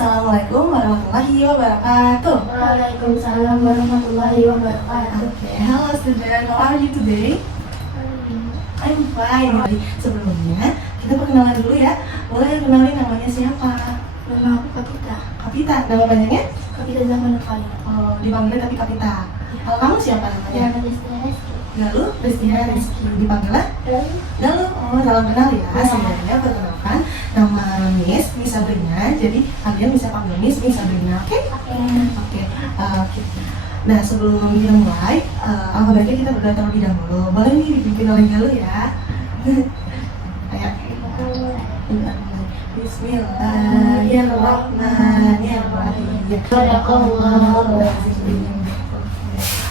Assalamualaikum warahmatullahi wabarakatuh. Waalaikumsalam warahmatullahi wabarakatuh. Okay, hello student, how are you today? I'm fine. Jadi, sebelumnya kita perkenalan dulu ya. Boleh kenalin namanya siapa? Nama aku Kapita. Kapita, nama panjangnya? Kapita Zaman Kali. Oh, dipanggilnya tapi Kapita. Kalau kamu siapa namanya? Nama Desti. Galuh, Destina Rizky. Dipanggilnya? Galuh. Oh, salam kenal ya. Sebenarnya perkenalkan nama Miss Sabrina. Jadi kalian bisa panggil Miss Sabrina, oke? Oke. Nah, sebelum kita mulai, baiknya kita berdoa terlebih dahulu. Boleh nih dipimpin oleh Galuh ya. Ayo. Bismillahirrahmanirrahim.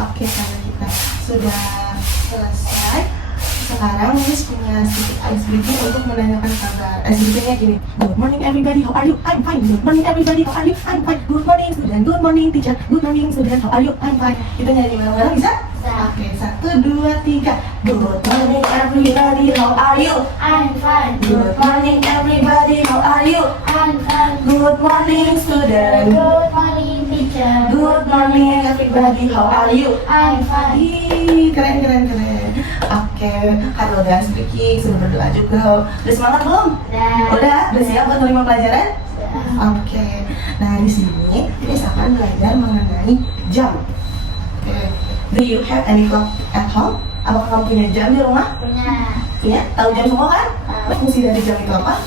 Oke, karena kita sudah selesai, sekarang Miss punya sedikit ice breaking untuk menanyakan kabar. Ice breakingnya gini. Good morning everybody, how are you? I'm fine. Good morning everybody, how are you? I'm fine. Good morning student, good morning teacher, good morning student, how are you? I'm fine. Kita nyanyi bareng-bareng bisa? Oke, 1, 2, 3. Good morning everybody, how are you? I'm fine. Good morning everybody, how are you? I'm fine. Good morning student. Good morning teacher. Good morning everybody, how are you? I'm fine. Ih, keren. Oke, kan udah speaking, sudah berdoa juga. Udah semangat belum? Udah siap buat menerima pelajaran? Oke. Nah, di sini kita akan belajar mengenai jam. Oke. Do you have any clock at home? Apakah kamu punya jam di rumah? Punya? Tahu jam semua kan? Fungsi dari jam itu apa?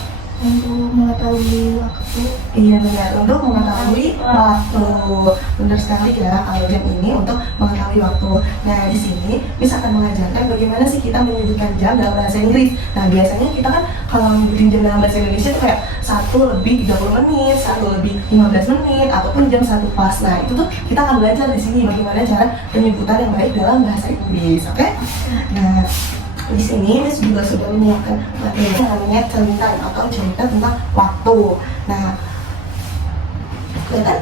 Untuk mengetahui waktu. Iya benar, untuk mengetahui waktu. Benar sekali ya, kalau jam ini untuk mengetahui waktu. Nah, di sini bisa akan mengajarkan bagaimana sih kita menyebutkan jam dalam bahasa Inggris. Nah, biasanya kita kan kalau menyebutin jam dalam bahasa Indonesia itu kayak 1:30 menit, 1:15 menit, ataupun jam 1 pas. Nah, itu tuh kita akan belajar di sini bagaimana cara penyebutan yang baik dalam bahasa Inggris, oke? Nah, di sini Miss juga sudah menyiapkan materi yang namanya cerita atau cerita tentang waktu. Nah, kelihatan?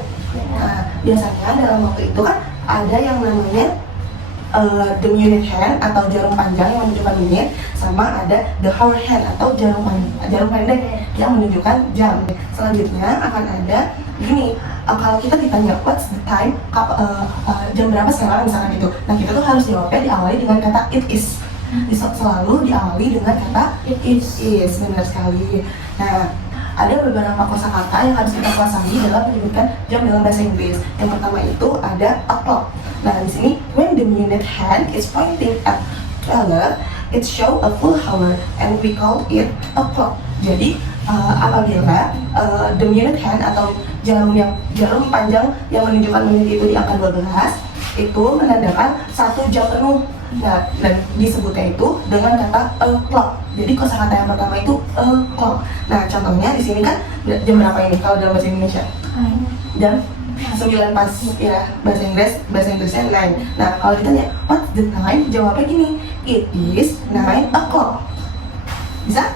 Nah, biasanya dalam waktu itu kan ada yang namanya the minute hand atau jarum panjang yang menunjukkan menit, sama ada the hour hand atau jarum pendek yang menunjukkan jam. Selanjutnya akan ada gini, kalau kita ditanya what's the time, jam berapa sekarang misalkan gitu. Nah, kita tuh harus jawabnya diawali dengan kata it is. Selalu diawali dengan kata it is, benar sekali. Nah, ada beberapa kosakata yang harus kita kuasai dalam menyebutkan jam dalam bahasa Inggris. Yang pertama itu ada o'clock. Nah, di sini when the minute hand is pointing at 12, it show a full hour and we call it o'clock. Jadi apabila the minute hand atau jarum panjang yang menunjukkan menit itu di angka 12, itu menandakan 1 jam penuh. Nah, dan disebutnya itu dengan kata o'clock. Jadi kosakata yang pertama itu o'clock. Nah, contohnya di sini kan jam berapa ini kalau dalam bahasa Indonesia? Jam 9 pas ya, bahasa Inggrisnya 9. Nah, kalau ditanya what's the time, jawabnya gini, it is 9 o'clock. Bisa?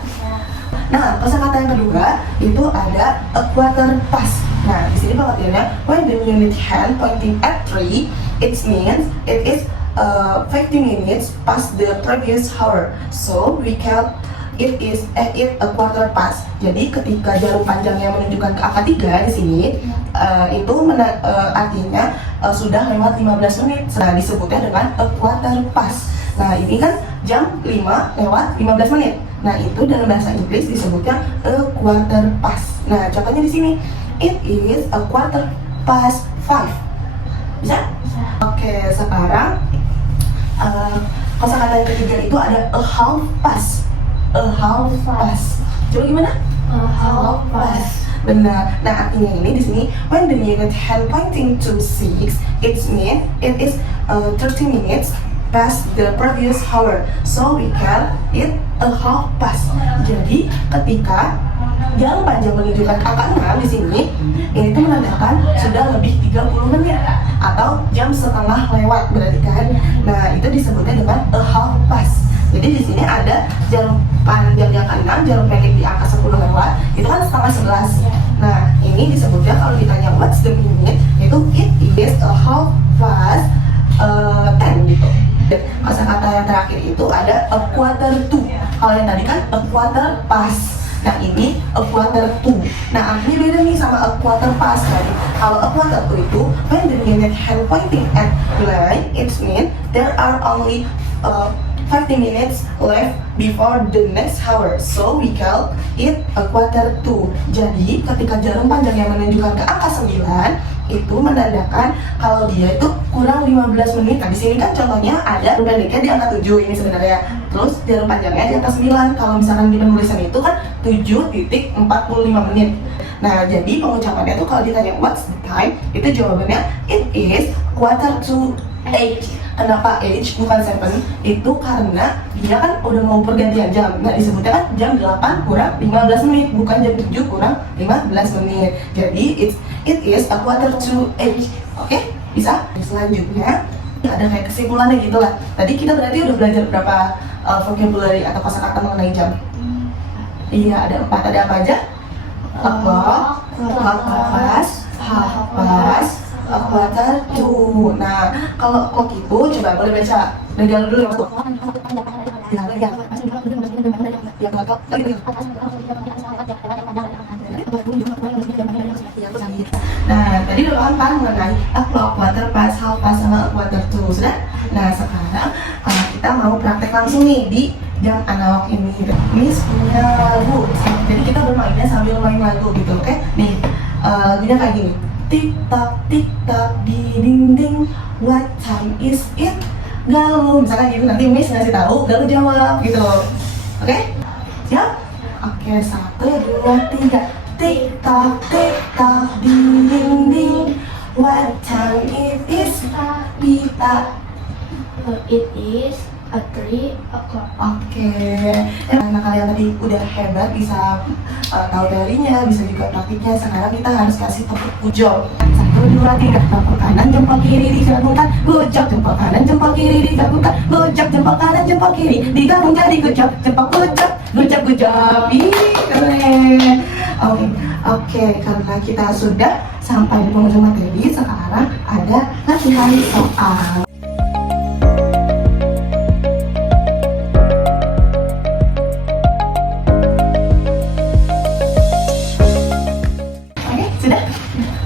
Nah, kosakata yang kedua itu ada a quarter past. Nah, di sini pengertiannya when the minute hand pointing at 3, it means it is 50 minutes past the previous hour, so we call it a quarter past. Jadi ketika jarum panjang yang menunjukkan ke angka 3 di sini itu artinya sudah lewat 15 menit. Nah, disebutnya dengan a quarter past. Nah, ini kan jam 5 lewat 15 menit. Nah, itu dalam bahasa Inggris disebutnya a quarter past. Nah, contohnya di sini it is a quarter past 5. Bisa? Oke, sekarang kosakata yang ketiga itu ada a half past. A half past. Coba gimana? A half past. Benar. Nah, artinya ini di sini when the minute hand pointing to 6, it means it is 30 minutes past the previous hour. So we call it a half past. Jadi ketika jarum panjang menunjukkan angka 6 di sini, ini tuh menandakan sudah lebih 30 menit atau jam setengah lewat berarti kan. Nah, itu disebutnya dengan a half past. Jadi di sini ada jarum panjang yang ke-6, jarum pendek di angka 10 lewat, itu kan setengah 11. Nah, ini disebutnya kalau ditanya what's the minute, itu it is a half past 10 gitu. Kosakata yang terakhir itu ada a quarter to. Kalau yang tadi kan a quarter past. Nah ini a quarter to. Nah artinya beda nih sama a quarter past tadi. Kalau a quarter to itu when the minute hand pointing at blank, it means there are only 50 minutes left before the next hour. So we call it a quarter to. Jadi ketika jarum panjang yang menunjukkan ke angka 9 itu menandakan kalau dia itu kurang 15 menit. Nah di sini kan contohnya ada pendeknya di angka 7 ini sebenarnya. Terus jarum panjangnya di angka 9. Kalau misalkan di penulisan itu kan 7.45 menit. Nah jadi pengucapannya tuh kalau ditanya what's the time, itu jawabannya it is quarter to 8. Kenapa 8 bukan 7? Itu karena dia kan udah mau pergantian jam. Nah disebutnya kan jam 8 kurang 15 menit, bukan jam 7 kurang 15 menit. Jadi it is a quarter to 8. Oke? Bisa? Selanjutnya ada kayak kesimpulannya gitu lah. Tadi kita berarti udah belajar berapa vocabulary atau kosakata mengenai jam? Iya, ada 4. Ada apa aja? O'clock, half past, a quarter to. Nah, kalau o'clock itu coba boleh baca dari dalam dulu ya Mas. Nah, tadi udah gampang mengenai o'clock, quarter past, half past, sama quarter to. Sudah? Nah, sekarang kita mau praktek langsung nih di jam analog ini. Miss punya lagu. Jadi kita bermainnya sambil main lagu gitu, oke? Nih, lagunya kayak gini. Tik tak di dinding, what time is it? Galuh, misalkan gitu, nanti Miss ngasih tahu, Galuh jawab gitu. Oke? Siap? Oke, 1, 2, 3. Tik tak di dinding, what time it is? Kita. It is a 3 o'clock. Oke, karena kalian tadi udah hebat bisa tahu teorinya, bisa juga praktiknya. Sekarang kita harus kasih tepuk pujol. 1, 2, 3, tepuk kanan, jempol kiri digabungkan, gojok, jempol kanan, jempol kiri digabungkan, gojok, jempol kanan, jempol kiri digabung jadi gojok, jempol gojok, gojok, gojok. Ih, keren. Oke, karena kita sudah sampai di penghujung materi, sekarang ada latihan soal.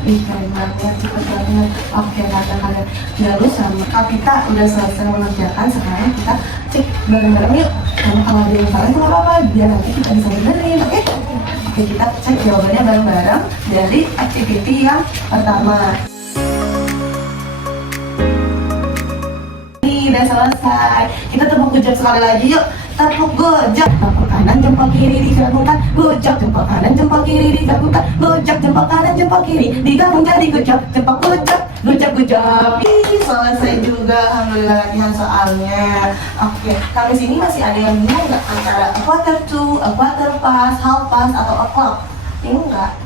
Keren banget, cepet banget. Oke, kalian Galuh sama Kapita udah selesai mengerjakan. Sekarang kita cek bareng-bareng yuk. Karena kalau ada yang salah itu gak apa-apa, biar nanti kita bisa benerin, oke? Oke, kita cek jawabannya bareng-bareng dari activity yang pertama. Ini udah selesai. Kita tepuk gojok sekali lagi yuk. Tepuk gojok, tepuk kanan, jempol kiri digabungkan, gojok, jempol kanan, jempol kiri digabungkan, gojok, jempol kanan, jempol kiri digabung jadi gojok, jempol gojok, gojok, gojok. Ih, selesai juga, alhamdulillah latihan soalnya. Oke, kami sini masih ada yang bingung nggak antara a quarter to, a quarter past, half past, atau o'clock? Bingung nggak?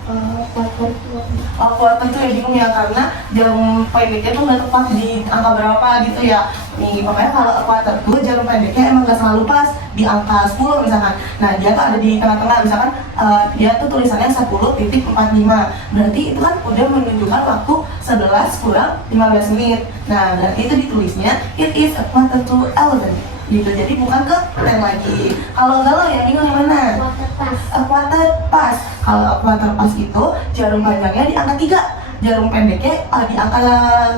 Quarter to ya bingung ya, karena jarum pendeknya tuh nggak tepat di angka berapa gitu ya. Nih, pokoknya kalau quarter to jarum pendeknya emang nggak selalu pas di angka 10 misalkan. Nah, dia tuh ada di tengah-tengah, misalkan dia tuh tulisannya 10.45. Berarti itu kan udah menunjukkan waktu 11 kurang 15 menit. Nah, berarti itu ditulisnya it is a quarter to 11 gitu, jadi bukan ke 10 lagi. Kalau Galuh yang bingung yang mana? A quarter past. Kalau a quarter past itu jarum panjangnya di angka 3, jarum pendeknya di angka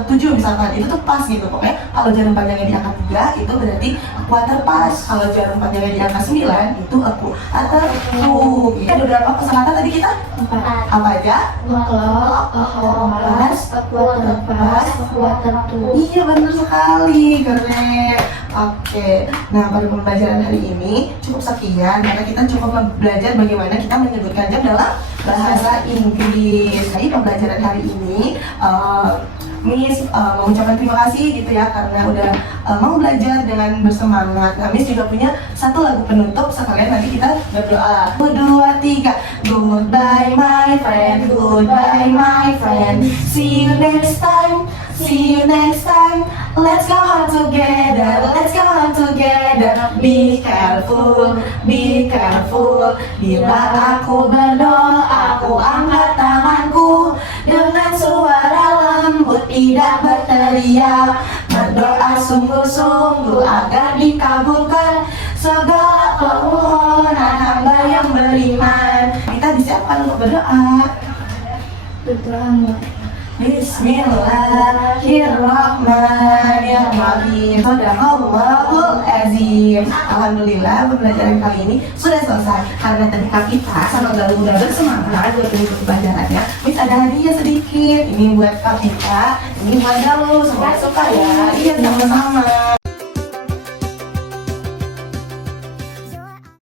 7 misalkan, itu tuh pas gitu. Pokoknya kalau jarum panjangnya di angka 3 itu berarti a quarter past. Kalau jarum panjangnya di angka 9 itu a quarter to. Ada berapa kosakata tadi kita? 4. Apa aja? O'clock, a half past, a quarter past, a quarter to. Iya, benar sekali, keren. Oke, nah pada pembelajaran hari ini cukup sekian karena kita cukup belajar bagaimana kita menyebutkan jam dalam bahasa Inggris. Jadi pembelajaran hari ini Miss mengucapkan terima kasih gitu ya karena udah mau belajar dengan bersemangat. Nah, Miss juga punya satu lagu penutup, sekalian nanti kita berdoa. 1, 2, 3. Goodbye my friend, goodbye my friend. See you next time, see you next time. Let's go on together, let's go on together. Be careful, be careful. Bila aku berdoa, aku angkat tanganku dengan suara lembut, tidak berteriak. Berdoa sungguh-sungguh agar dikabulkan segala permohonan hamba yang beriman. siapkan untuk berdoa. Berdoa. Bismillahirrahmanirrahim. Sadaqallahul azim. Alhamdulillah pembelajaran kali ini sudah selesai. Karena tadi kita sama Galuh udah bersemangat buat mengikuti pelajarannya. Miss ada hadiah sedikit. Ini buat kita, ini buat Galuh. Semoga suka ya. Iya sama-sama.